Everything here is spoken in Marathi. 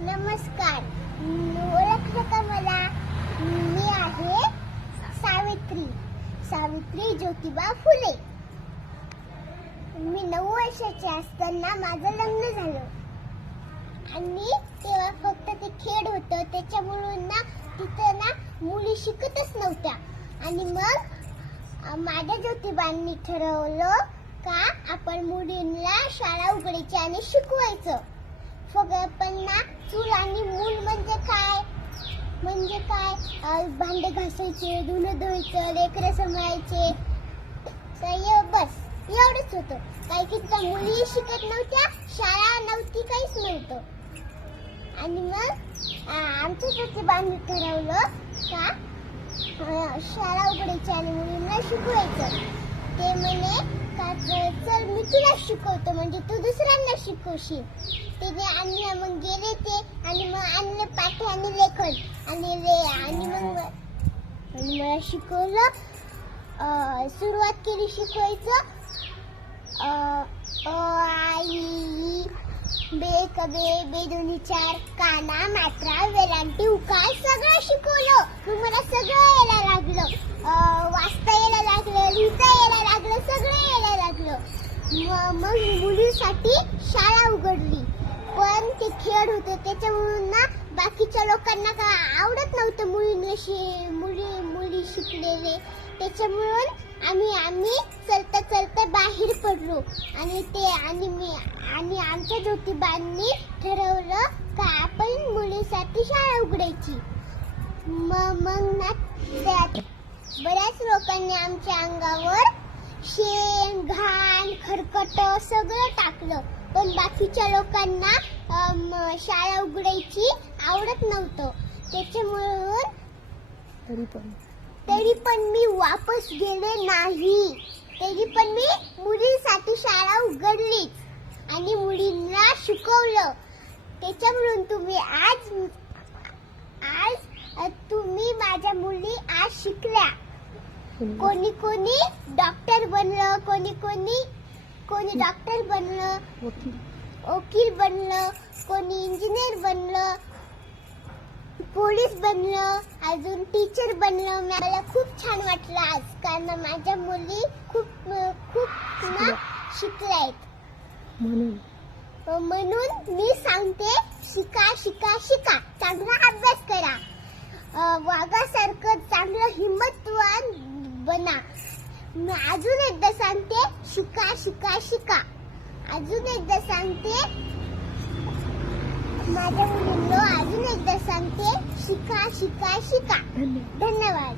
नमस्कार. ओळखलं का मला? मी आहे सावित्री ज्योतिबा फुले. मी 9 वर्षाची असताना माझं लग्न झालं आणि तेव्हा फक्त ते खेड होतं, त्याच्यामुळे ना तिथं ना मुली शिकतच नव्हत्या. आणि मग माझ्या ज्योतिबांनी ठरवलं का आपण मुलींना शाळा उघडायची आणि शिकवायचं. पण ना चूल आणि मूल म्हणजे काय भांडे घासायचे, धुणं धुवायचं, लेकरं सांभाळायचे, बस एवढंच होतं. काही मुली शिकत नव्हत्या, शाळा नव्हती, काहीच नव्हतं. आणि मग आमच्या ज्योतिबांनी ठरवलं का शाळा उघडायची आणि मुलींना शिकवायचं. ते म्हणे का चल मी तुला शिकवतो, म्हणजे तू दुसऱ्यांना शिकवशील. आणि मग गेले ते आणि मग आणले पाठी आणि लेखन आणि मग मला शिकवलं. सुरुवात केली शिकवायचं. आई बे दोन्ही चार, काना, मात्रा, वेलांटी, उकार सगळं शिकवलं. मग मला सगळं यायला लागलं. वाचता यायला लागलं, लिहिता यायला लागलं, सगळं यायला लागलं. मग मुलीसाठी शाळा उघडली. पण ते खेळ होते, त्याच्यामुळे ना बाकीच्या लोकांना का आवडत नव्हतं मुली शिकलेले. त्याच्यामुळे आम्ही चलता बाहेर पडलो. आणि आमच्या ज्योतिबांनी ठरवलं का आपण मुलीसाठी शाळा उघडायची. मग ना त्यात बऱ्याच लोकांनी आमच्या अंगावर शेण, घाण, खरकट सगळं टाकलं. पण बाकीच्या लोकांना शाळा उघडायची आवडत नव्हतं. त्याच्यामुळे तरी पण मी वापस गेले नाही. तरी पण मी मुलींसाठी शाळा उघडलीच आणि मुलींना शिकवलं. त्याच्यामुळे तुम्ही माझ्या मुली आज शिकल्या. कोणी डॉक्टर बनलं, कोणी डॉक्टर बनलं, वकील बनलं, कोणी इंजिनियर बनलं, पोलीस बनलं, अजून टीचर बनलं. मला खूप छान वाटलं आज, कारण माझ्या मुली खूप ना शिकल्या आहेत. म्हणून मी सांगते, शिका, चांगला अभ्यास करा, वाघासारखं चांगलं हिम्मतवान बना. मी अजून एकदा सांगते, शिका. अजून एकदा सांगते माझ्या मुलींना, अजून एकदा सांगते, शिका. धन्यवाद.